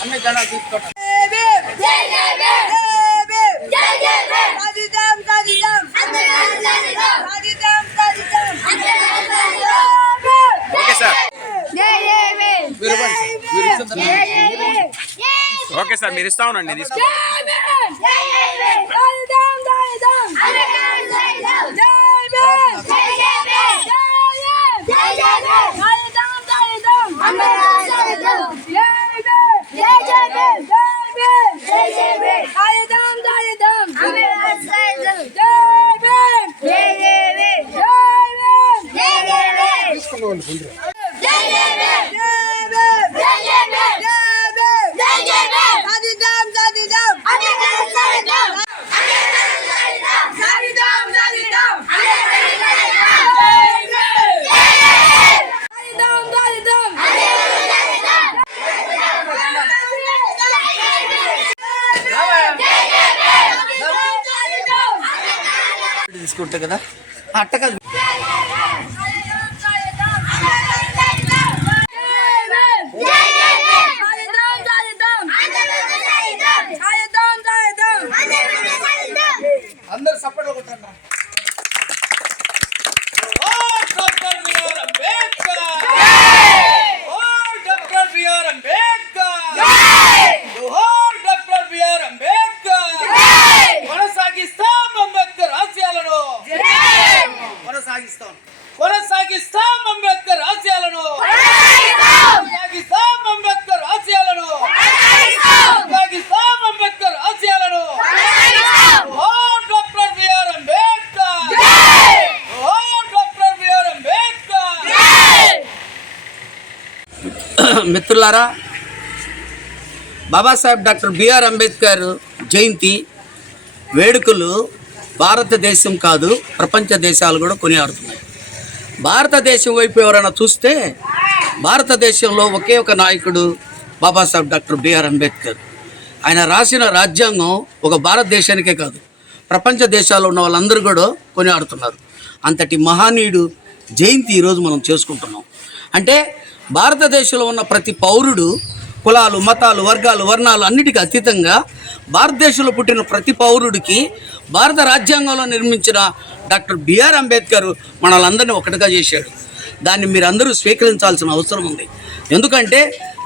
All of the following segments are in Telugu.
అన్ని జెండాలు ఓకే సార్ మీరు ఇస్తా ఉండండి మీరు ఉండండి తీసుకో తీసుకుంటే కదా? అట్ట కాదు అందరు సపోర్ట్ కొట్టండి డాక్టర్ బిఆర్ అంబేద్కర్ జోహార్ డాక్టర్ బిఆర్ అంబేద్కర్ జోహార్ డాక్టర్ బిఆర్ అంబేద్కర్ కొనసాగిస్తాం అంబేద్కర్ ఆశయాలను కొనసాగిస్తాం కొనసాగిస్తాం అంబేద్కర్ ఆశయాలను కొనసాగిస్తాం అంబేద్కర్ ఆశయాలను కొనసాగిస్తాం అంబేద్కర్ ఆశయాలను జోహార్ డాక్టర్ బిఆర్ అంబేద్కర్ జోహార్ డాక్టర్ బిఆర్ అంబేద్కర్ మిత్రులారా బాబాసాహెబ్ డాక్టర్ బిఆర్ అంబేద్కర్ జయంతి వేడుకలు భారతదేశం కాదు ప్రపంచ దేశాలు కూడా కొనియాడుతున్నాయి. భారతదేశం వైపు ఎవరైనా చూస్తే భారతదేశంలో ఒకే ఒక నాయకుడు బాబాసాహెబ్ డాక్టర్ బిఆర్ అంబేద్కర్. ఆయన రాసిన రాజ్యాంగం ఒక భారతదేశానికే కాదు ప్రపంచ దేశాల్లో ఉన్న వాళ్ళందరూ కూడా కొనియాడుతున్నారు. అంతటి మహానీయుడు జయంతి ఈరోజు మనం చేసుకుంటున్నాం. అంటే భారతదేశంలో ఉన్న ప్రతి పౌరుడు కులాలు మతాలు వర్గాలు వర్ణాలు అన్నిటికీ అతీతంగా భారతదేశంలో పుట్టిన ప్రతి పౌరుడికి భారత రాజ్యాంగంలో నిర్మించిన డాక్టర్ బిఆర్ అంబేద్కర్ మనలందరినీ ఒకటిగా చేశాడు. దాన్ని మీరందరూ స్వీకరించాల్సిన అవసరం ఉంది. ఎందుకంటే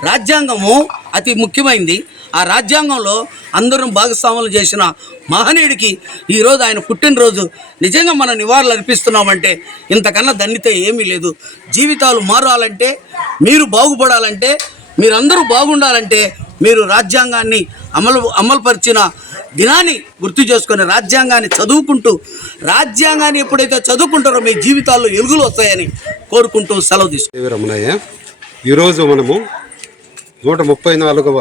రాజ్యాంగము అతి ముఖ్యమైనది ఆ రాజ్యాంగంలో అందరం భాగస్వాములు చేసిన మహనీయుడికి ఈరోజు ఆయన పుట్టినరోజు నిజంగా మనం నివాళులు అర్పిస్తున్నామంటే ఇంతకన్నా ధన్యత ఏమీ లేదు. జీవితాలు మారాలంటే మీరు బాగుపడాలంటే మీరందరూ బాగుండాలంటే మీరు రాజ్యాంగాన్ని అమలు అమలుపరిచిన దినాన్ని గుర్తు చేసుకొని రాజ్యాంగాన్ని చదువుకుంటూ రాజ్యాంగాన్ని ఎప్పుడైతే చదువుకుంటారో మీ జీవితాల్లో ఎలుగులు వస్తాయని కోరుకుంటూ సెలవు తీసుకు రమణయ్య ఈరోజు మనము నూట ముప్పై నాలుగవ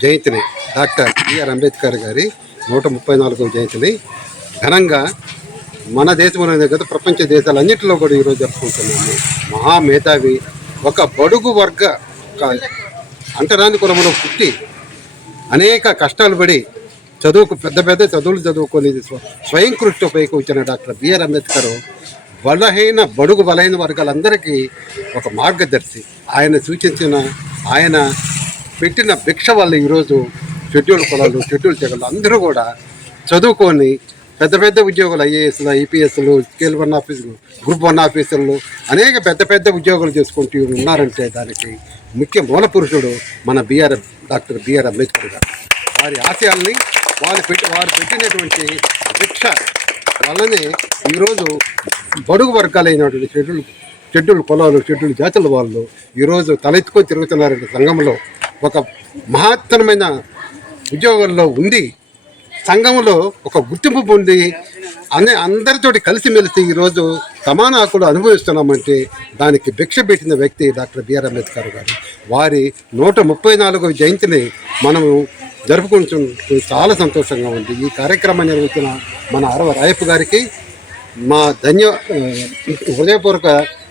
జయంతిని డాక్టర్ బిఆర్ అంబేద్కర్ గారి నూట ముప్పై నాలుగవ జయంతిని ఘనంగా మన దేశంలోనే కదా ప్రపంచ దేశాలన్నింటిలో కూడా ఈరోజు జరుపుకుంటున్నాము. మహామేధావి ఒక బడుగు వర్గ అంటరాని కులములో పుట్టి అనేక కష్టాలు పడి చదువుకు పెద్ద పెద్ద చదువులు చదువుకొని స్వ- స్వయం కృషితో పైకి వచ్చిన డాక్టర్ బిఆర్ అంబేద్కర్ బలహీన బడుగు బలహీన వర్గాలందరికీ ఒక మార్గదర్శి. ఆయన సూచించిన ఆయన పెట్టిన భిక్ష వల్ల ఈరోజు షెడ్యూల్ కులాలు షెడ్యూల్ తెగలు అందరూ కూడా చదువుకొని పెద్ద పెద్ద ఉద్యోగులు ఐఏఎస్లు ఐపీఎస్లు స్కేల్ వన్ ఆఫీసులు గ్రూప్ వన్ ఆఫీసర్లు అనేక పెద్ద పెద్ద ఉద్యోగాలు చేసుకుంటూ ఉన్నారంటే దానికి ముఖ్య మూల పురుషుడు మన బిఆర్ డాక్టర్ బిఆర్ అంబేద్కర్ గారు. వారి ఆశయాల్ని వారు పెట్టి వారు పెట్టినటువంటి భిక్ష వల్లనే ఈరోజు బడుగు వర్గాలైనటువంటి షెడ్యూల్ షెడ్యూల్ కులాలు షెడ్యూల్ జాతుల వాళ్ళు ఈరోజు తలెత్తుకొని తిరుగుతున్నారంటే సంఘంలో ఒక మహత్తరమైన ఉద్యోగంలో ఉంది సంఘంలో ఒక గుర్తింపు పొంది అనే అందరితోటి కలిసిమెలిసి ఈరోజు సమాన హక్కులు అనుభవిస్తున్నామంటే దానికి భిక్ష పెట్టిన వ్యక్తి డాక్టర్ బిఆర్ అంబేద్కర్ గారు. వారి నూట ముప్పై నాలుగవ జయంతిని మనము జరుపుకుంటు చాలా సంతోషంగా ఉంది. ఈ కార్యక్రమాన్ని నిర్వహించిన మన అరవ రాయపు గారికి మా ధన్య హృదయపూర్వక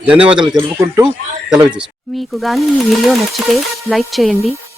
ధన్యవాదాలు తెలుపుకుంటూ తెలియజేస్తాం మీకు గాని ఈ వీడియో నచ్చితే లైక్ చేయండి